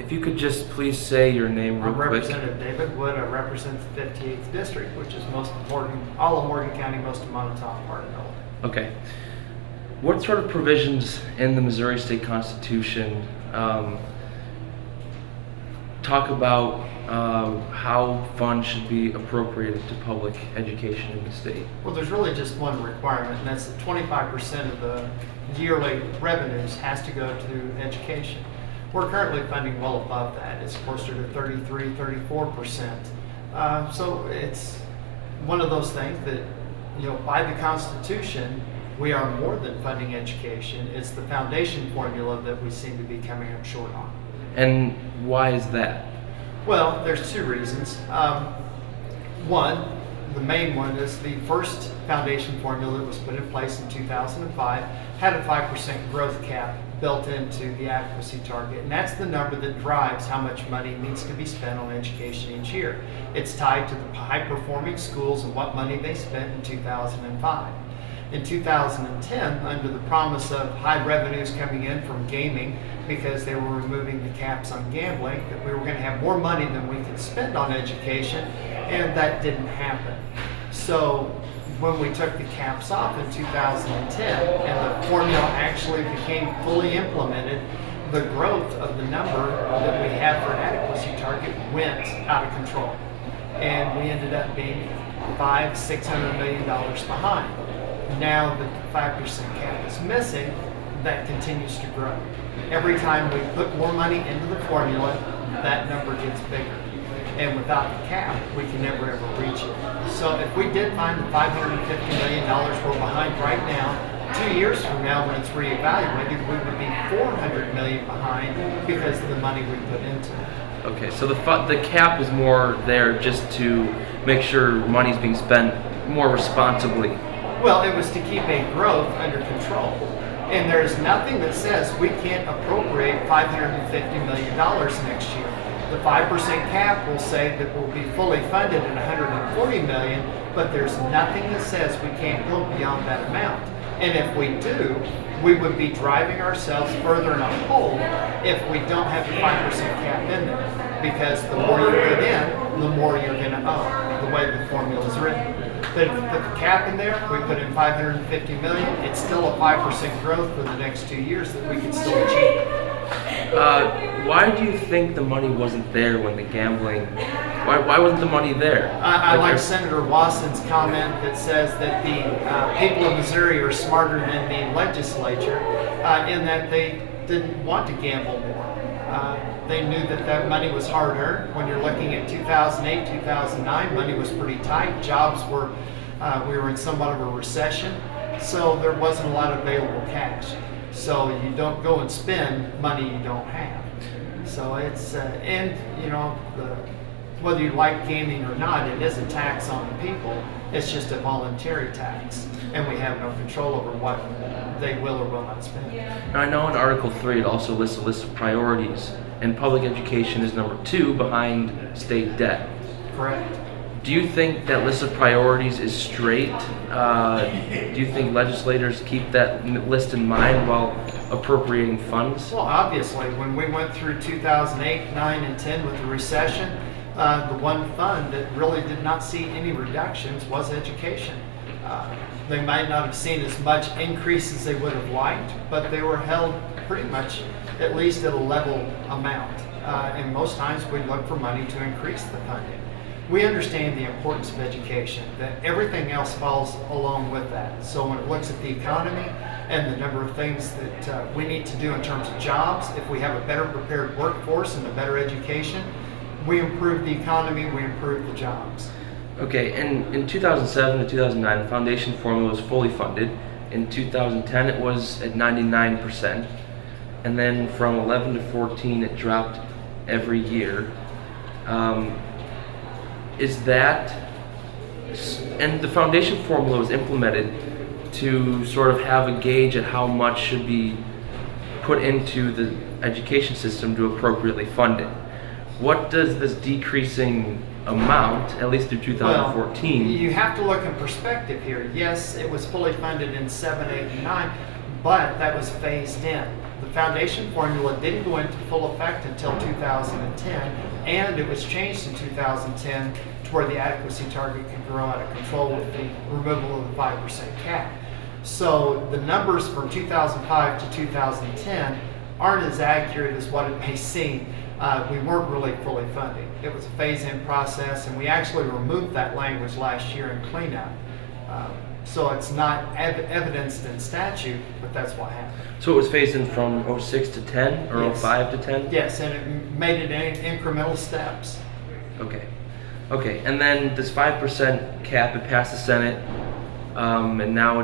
If you could just please say your name real I'm quick. Representative David Wood. I represent the 58th District, which is all of Morgan County, most of Monotone, part of Nolan. Okay. What sort of provisions in the Missouri State Constitution talk about how funds should be appropriated to public education in the state? Well, there's really just one requirement, and that's that 25% of the yearly revenues has to go to education. We're currently funding well above that. It's closer to 33, 34%. So it's one of those things that, by the Constitution, we are more than funding education. It's the foundation formula that we seem to be coming up short on. And why is that? Well, there's two reasons. One, the main one is the first foundation formula that was put in place in 2005 had a 5% growth cap built into the adequacy target, and that's the number that drives how much money needs to be spent on education each year. It's tied to the high-performing schools and what money they spent in 2005. In 2010, under the promise of high revenues coming in from gaming, because they were removing the caps on gambling, that we were going to have more money than we could spend on education, and that didn't happen. So when we took the caps off in 2010 and the formula actually became fully implemented, the growth of the number that we have for an adequacy target went out of control. And we ended up being $500-600 million behind. Now that the 5% cap is missing, that continues to grow. Every time we put more money into the formula, that number gets bigger. And without the cap, we can never ever reach it. So if we did find the $550 million we're behind right now, 2 years from now when it's reevaluated, we would be $400 million behind because of the money we put into it. Okay, so the cap is more there just to make sure money's being spent more responsibly. Well, it was to keep a growth under control. And there's nothing that says we can't appropriate $550 million next year. The 5% cap will say that we'll be fully funded at $140 million, but there's nothing that says we can't go beyond that amount. And if we do, we would be driving ourselves further in a hole if we don't have the 5% cap in there. Because the more you put in, the more you're going to owe, the way the formula is written. But if we put the cap in there, we put in $550 million, it's still a 5% growth for the next 2 years that we can still achieve. Why do you think the money wasn't there when the gambling? Why wasn't the money there? I like Senator Wasson's comment that says that the people of Missouri are smarter than the legislature in that they didn't want to gamble more. They knew that that money was hard earned. When you're looking at 2008, 2009, money was pretty tight. Jobs were, we were in somewhat of a recession, so there wasn't a lot of available cash. So you don't go and spend money you don't have. So it's, whether you like gaming or not, it is a tax on the people. It's just a voluntary tax, and we have no control over what they will or will not spend. Now, I know in Article 3 it also lists a list of priorities, and public education is number 2 behind state debt. Correct. Do you think that list of priorities is straight? Do you think legislators keep that list in mind while appropriating funds? Well, obviously, when we went through 2008, 9, and 10 with the recession, the one fund that really did not see any reductions was education. They might not have seen as much increase as they would have liked, but they were held pretty much at least at a level amount. And most times we look for money to increase the funding. We understand the importance of education, that everything else falls along with that. So when it looks at the economy and the number of things that we need to do in terms of jobs, if we have a better prepared workforce and a better education, we improve the economy, we improve the jobs. Okay, in 2007 to 2009, the foundation formula was fully funded. In 2010, it was at 99%. And then from 11 to 14, it dropped every year. And the foundation formula was implemented to sort of have a gauge at how much should be put into the education system to appropriately fund it. What does this decreasing amount, at least through 2014? Well, you have to look in perspective here. Yes, it was fully funded in 7, 8, and 9, but that was phased in. The foundation formula didn't go into full effect until 2010, and it was changed in 2010 to where the adequacy target could grow out of control with the removal of the 5% cap. So the numbers from 2005 to 2010 aren't as accurate as what it may seem. We weren't really fully funded. It was a phase-in process, and we actually removed that language last year in cleanup. So it's not evidenced in statute, but that's what happened. So it was phased in from 06 to 10 or Yes. 05 to 10? Yes, and it made it in incremental steps. Okay. Okay, and then this 5% cap, it passed the Senate, and now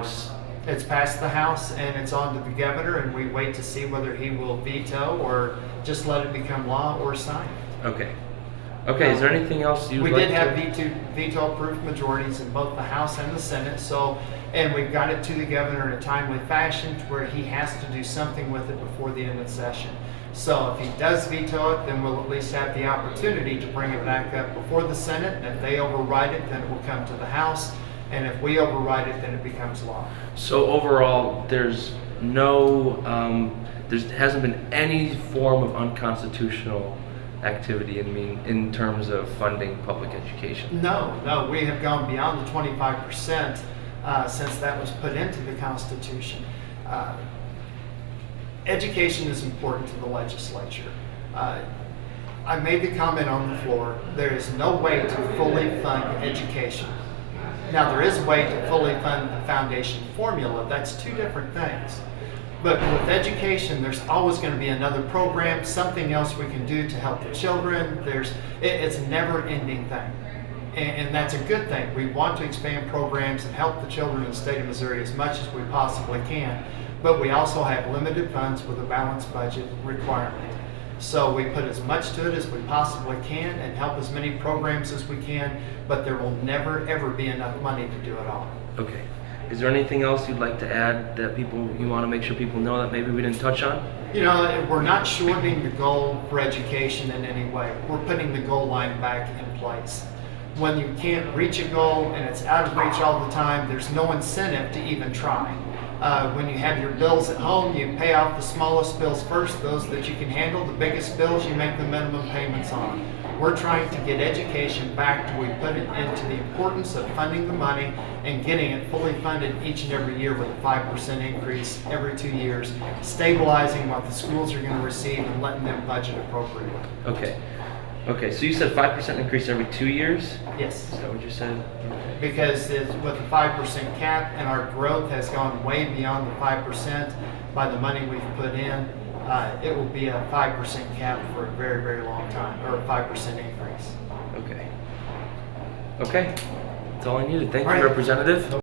It's passed the House and it's on to the governor, and we wait to see whether he will veto or just let it become law or sign it. okay. Okay, is there anything else you'd We like did have to... veto-proof majorities in both the House and the Senate, and we've got it to the governor in a timely fashion to where he has to do something with it before the end of the session. So if he does veto it, then we'll at least have the opportunity to bring it back up before the Senate, and if they override it, then it will come to the House, and if we override it, then it becomes law. So overall, there's no, there hasn't been any form of unconstitutional activity in terms of funding public education. No, we have gone beyond the 25% since that was put into the Constitution. Education is important to the legislature. I made the comment on the floor, there is no way to fully fund education. Now, there is a way to fully fund the foundation formula. That's two different things. But with education, there's always going to be another program, something else we can do to help the children. It's a never-ending thing. And that's a good thing. We want to expand programs and help the children in the state of Missouri as much as we possibly can. But we also have limited funds with a balanced budget requirement. So we put as much to it as we possibly can and help as many programs as we can, but there will never, ever be enough money to do it all. Okay. Is there anything else you'd like to add that you want to make sure people know that maybe we didn't touch on? You know, we're not shortening the goal for education in any way. We're putting the goal line back in place. When you can't reach a goal and it's out of reach all the time, there's no incentive to even try. When you have your bills at home, you pay off the smallest bills first, those that you can handle. The biggest bills, you make the minimum payments on. We're trying to get education back to we put it into the importance of funding the money and getting it fully funded each and every year with a 5% increase every 2 years, stabilizing what the schools are going to receive and letting them budget appropriately. Okay. Okay, so you said 5% increase every 2 years? Yes. Is that what you said? Okay. Because with a 5% cap and our growth has gone way beyond the 5% by the money we've put in, it will be a 5% cap for a very, very long time, or a 5% increase. Okay. Okay. That's all I needed. Thank All you, right. Representative.